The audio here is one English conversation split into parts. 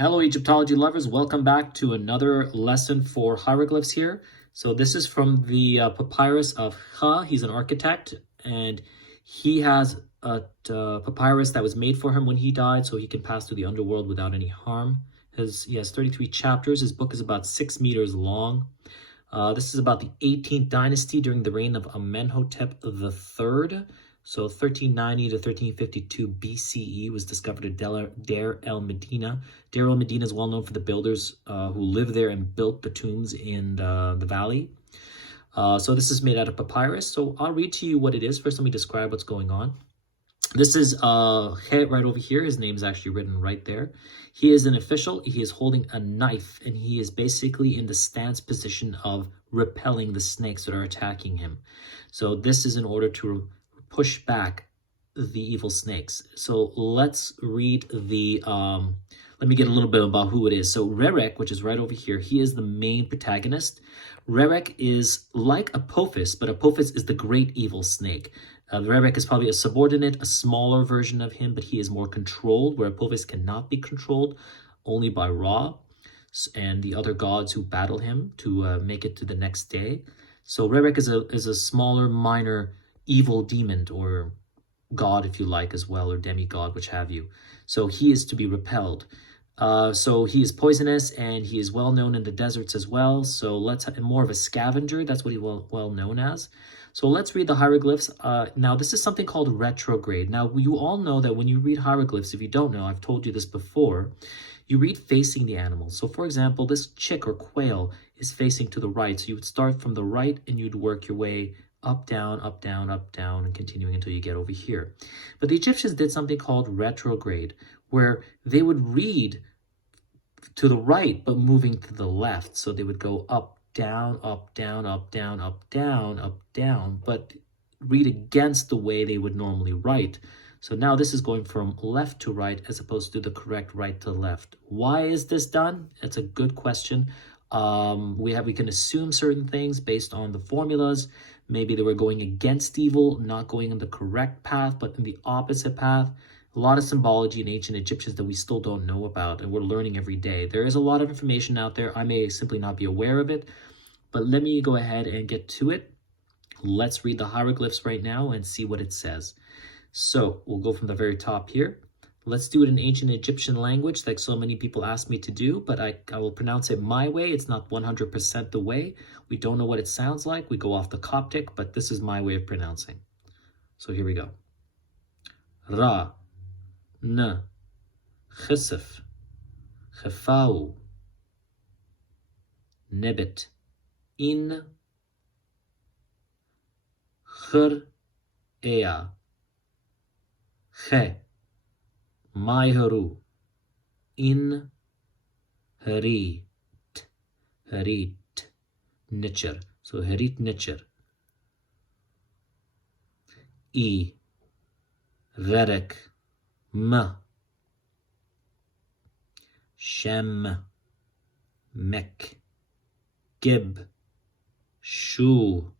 Hello Egyptology lovers, welcome back to another lesson for hieroglyphs here. So this is from the papyrus of 𝓏. He's an architect and he has a papyrus that was made for him when he died so he can pass through the underworld without any harm. He has 33 chapters. His book is about 6 meters long. This is about the 18th dynasty during the reign of Amenhotep III. So 1390 to 1352 BCE was discovered at Deir el-Medina. Deir el-Medina is well known for the builders who lived there and built the tombs in the valley. So this is made out of papyrus. So I'll read to you what it is. First, let me describe what's going on. This is 𝓏 right over here. His name is actually written right there. He is an official. He is holding a knife, and he is basically in the stance position of repelling the snakes that are attacking him. So this is in order to push back the evil snakes. So let's read the, let me get a little bit about who it is. So 𝓤𝓐, which is right over here, he is the main protagonist. 𝓤𝓐 is like Apophis, but Apophis is the great evil snake. 𝓤𝓐 is probably a subordinate, a smaller version of him, but he is more controlled, where Apophis cannot be controlled, only by Ra and the other gods who battle him to make it to the next day. So 𝓤𝓐 is a smaller, minor evil demon or god, if you like, as well, or demigod, which have you. So he is to be repelled. So he is poisonous and he is well known in the deserts as well. So let's have more of a scavenger. That's what he's well known as. So let's read the hieroglyphs. Now this is something called retrograde. Now you all know that when you read hieroglyphs, if you don't know, I've told you this before, you read facing the animals. So for example, this chick or quail is facing to the right. So you would start from the right and you'd work your way up, down, up, down, up, down, and continuing until you get over here. But the Egyptians did something called retrograde, where they would read to the right, but moving to the left. So they would go up, down, up, down, up, down, up, down, up, down, but read against the way they would normally write. So now this is going from left to right as opposed to the correct right to left. Why is this done? That's a good question. We can assume certain things based on the formulas. Maybe they were going against evil, not going in the correct path, but in the opposite path. A lot of symbology in ancient Egyptians that we still don't know about, and we're learning every day. There is a lot of information out there. I may simply not be aware of it, but let me go ahead and get to it. Let's read the hieroglyphs right now and see what it says. So we'll go from the very top here. Let's do it in ancient Egyptian language, like so many people ask me to do, but I will pronounce it my way. It's not 100% the way. We don't know what it sounds like. We go off the Coptic, but this is my way of pronouncing. So here we go. Ra, N, Khsif, ḥfAw, Nebit, In, �ျ𝓐, 𝓏, 𝓲𝓐, In, ☆ ☆نچر. So ☆نچر. I, 𝓤𝓐, M, Shem, Mek, Gib, Shu,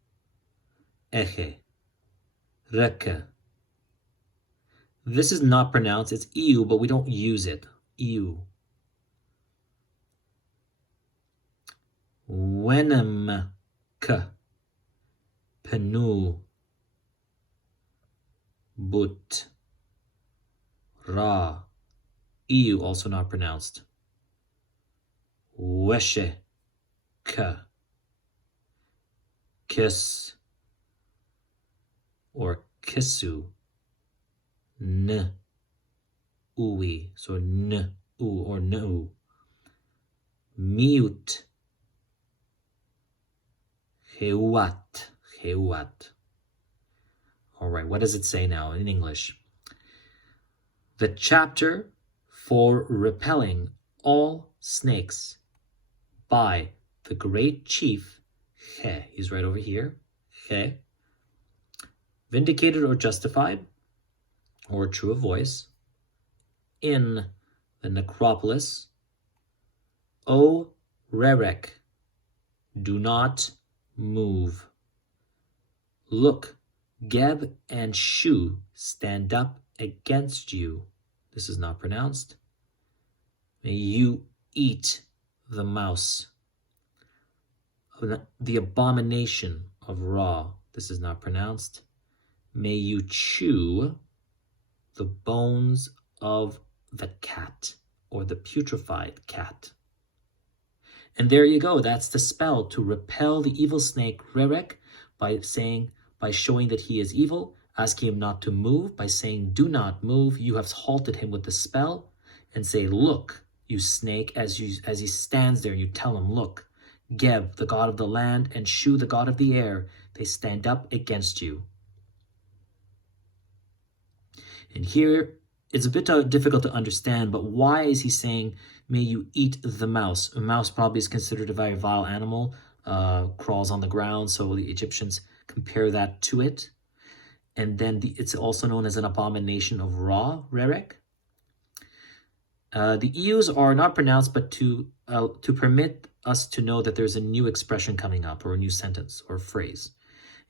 𝓏, 𝓤𝓐. This is not pronounced. It's iu, but we don't use it. Iu. Wenem, K, Penu, But, Ra. Iu, also not pronounced. Weshe, K, Kiss, or Kisu. N, Uwi, so N, U, or No. Mute, 𝓤𝓐. All right, what does it say now in English? The chapter for repelling all snakes by the great chief 𝓏. He's right over here. 𝓏. Vindicated or justified, or true of voice, in the necropolis. O 𝓤𝓐, do not move. Look, Geb and Shu stand up against you. This is not pronounced. May you eat the mouse. The abomination of 𝓤. This is not pronounced. May you chew the bones of the cat, or the putrefied cat. And there you go. That's the spell to repel the evil snake 𝓤 by showing that he is evil, asking him not to move, by saying, do not move. You have halted him with the spell, and say, look, you snake, as he stands there, and you tell him, look, 𓓤, the god of the land, and 𝓤, the god of the air, they stand up against you. And here, it's a bit difficult to understand, but why is he saying, may you eat the mouse? A mouse probably is considered a very vile animal, crawls on the ground, so the Egyptians compare that to it. And then it's also known as an abomination of 𝓤. The EUs are not pronounced, but to permit us to know that there's a new expression coming up, or a new sentence or phrase.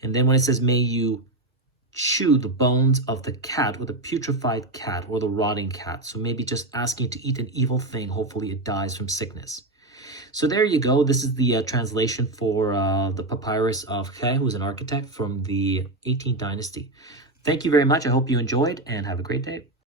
And then when it says, may you chew the bones of the cat, or the putrefied cat, or the rotting cat. So maybe just asking to eat an evil thing, hopefully it dies from sickness. So there you go. This is the translation for the papyrus of 𓓤, who was an architect from the 18th dynasty. Thank you very much. I hope you enjoyed, and have a great day.